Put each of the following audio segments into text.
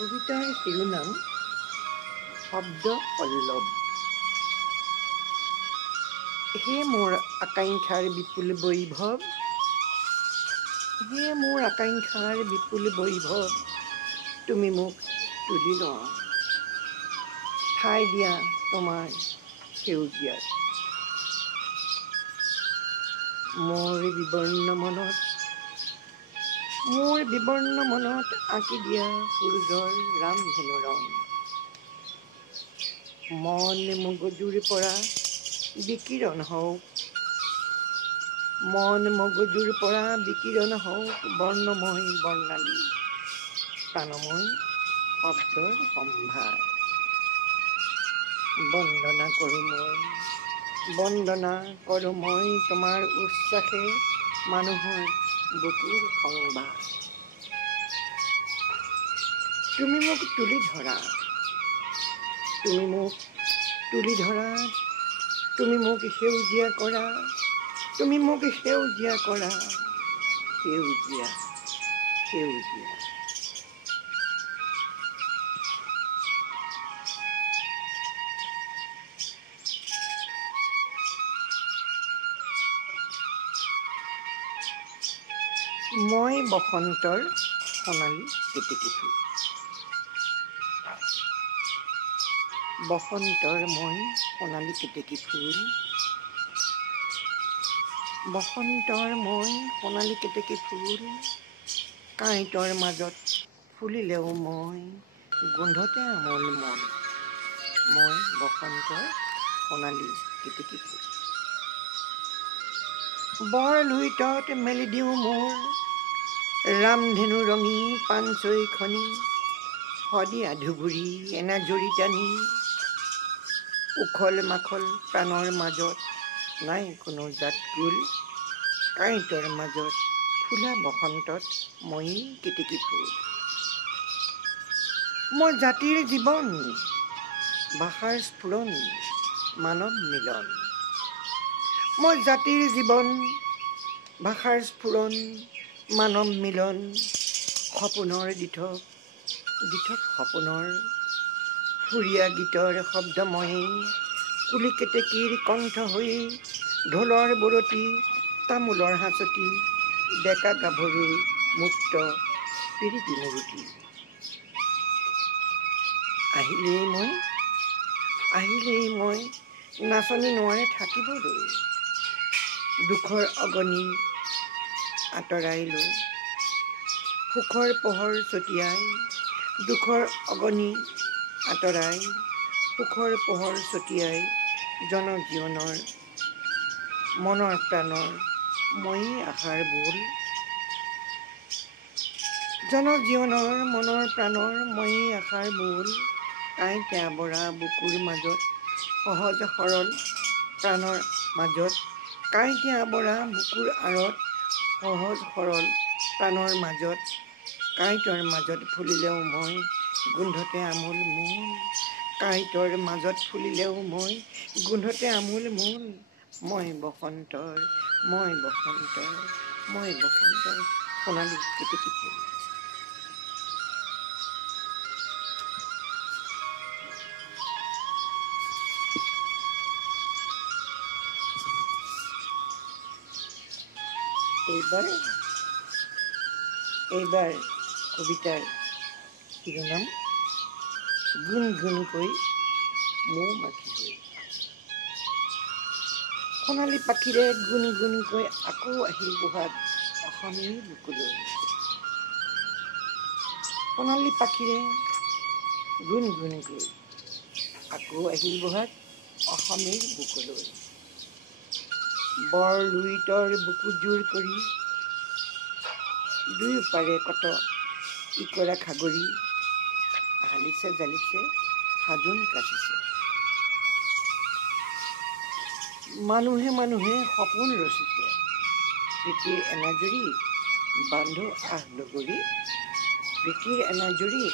কবিতাৰ শিৰোনাম শব্দ পল্লৱ। হে মোৰ আকাংক্ষাৰ বিপুল বৈভৱ, হে মোৰ আকাংক্ষাৰ বিপুল বৈভৱ, তুমি মোক তুলি লোৱা, ঠাই দিয়া তোমাৰ সেউজীয়াত। মোৰ বিবৰ্ণ মনত আঁকি দিয়া সূৰ্যৰ ৰামধেনু ৰং। মন মগজুৰ পৰা বিকিৰণ হওক, মন মগজুৰ পৰা বিকিৰণ হওক বৰ্ণময় বৰ্ণালী, প্ৰাণময় শব্দৰ সম্ভাৰ। বন্দনা কৰোঁ মই তোমাৰ উচ্ছ্বাসে মানুহৰ বুকুৰ সংবাদ। তুমি মোক তুলি ধৰা, তুমি মোক সেউজীয়া কৰা, তুমি মোক সেউজীয়া কৰা, সেউজীয়া সেউজীয়া। মই বসন্তৰ সোণালী কেতেকী ফুল। বসন্তৰ মই সোণালী কেতেকী ফুল, বসন্তৰ মই সোণালী কেতেকী ফুল, কাঁইটৰ মাজত ফুলিলেও মই গোন্ধতে আমোল মন। মই বসন্তৰ সোণালী কেতেকী ফুল। বৰ লুইতত মেলি দিওঁ মোৰ ৰামধেনু ৰঙী পাণচৈ খনি, শদিয়া ধুবুৰী এনাজৰী টানি, উখল মাখল প্ৰাণৰ মাজত নাই কোনো জাতকুল, কাঁইটৰ মাজত ফুলা বসন্তত ময়েই কেতেকী ফুল। মই জাতিৰ জীৱন, ভাষাৰ স্ফুৰণ, মানৱ মিলন। মই জাতিৰ জীৱন, ভাষাৰ স্ফুৰণ, মানৱ মিলন। সপোনৰ দিঠক সপোনৰ সুৰীয়া গীতৰ শব্দ ময়েই, কুলি কেতেকীৰ কণ্ঠ হৈয়ে, ঢোলৰ বৰতি তামোলৰ হাঁচতি, ডেকা গাভৰুৰ মুক্ত প্ৰীতি মুৰুতি। আহিলেই মই নাচনি নোৱাৰে থাকিবলৈ, দুখৰ অগনি আঁতৰাই লৈ, সুখৰ পোহৰ ছটিয়াই, দুখৰ অগনি আঁতৰাই, সুখৰ পোহৰ ছটিয়াই, জনজীৱনৰ মনৰ প্ৰাণৰ ময়েই আশাৰ বোল। জনজীৱনৰ মনৰ প্ৰাণৰ ময়েই আশাৰ বোল, কাঁইটে আৱৰা বুকুৰ মাজত সহজ সৰল প্ৰাণৰ মাজত, কাঁইটে আৱৰা বুকুৰ আঁৰত সহজ সৰল প্ৰাণৰ মাজত, কাঁইটৰ মাজত ফুলিলেও মই গোন্ধতে আমোল মোল, কাঁইটৰ মাজত ফুলিলেও মই গোন্ধতে আমোল মোল। মই বসন্তৰ সোণালী কেতেকী ফুল। এইবাৰ কবিতাৰ শিৰোনাম গুণ গুণকৈ মৌ মাখি হৈ। সোণালী পাখিৰে গুণ গুণকৈ আকৌ আহিল বহাগ অসমীৰ বুকুলৈ। সোণালী পাখিৰে গুণ গুণকৈ আকৌ আহিল বহাগ অসমীৰ বুকুলৈ। বৰ লুইতৰ বুকু জোৰ কৰি, দুয়োপাৰে কত ইকৰা খাগৰি, হালিছে জালিছে সাজোন কাচিছে। মানুহে মানুহে সপোন ৰচিছে, প্ৰীতিৰ এনাজৰী বান্ধো আহ লগৰী, প্ৰীতিৰ এনাজৰী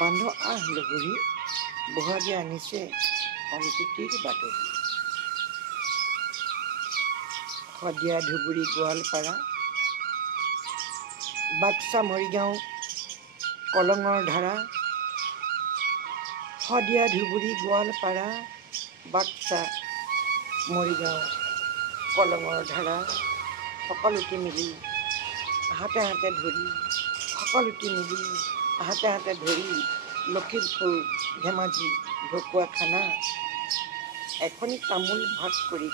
বান্ধো আহ লগৰী, বহাগে আনিছে সম্প্ৰীতিৰ বাতৰি। শদিয়া ধুবুৰী গোৱালপাৰা, বাক্সা মৰিগাঁও কলঙৰ ধাৰা, শদিয়া, ধুবুৰী, গোৱালপাৰা, বাক্সা, মৰিগাঁও, কলঙৰ ধাৰা সকলোতে মিলি হাতে হাতে ধৰি লখিমপুৰ, ধেমাজি, ঢকুৱাখানা এখনি তামোল ভাগ কৰি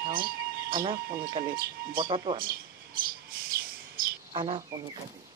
খাওঁ, আনা সোনকালে বটাটো আনা সোনকালে।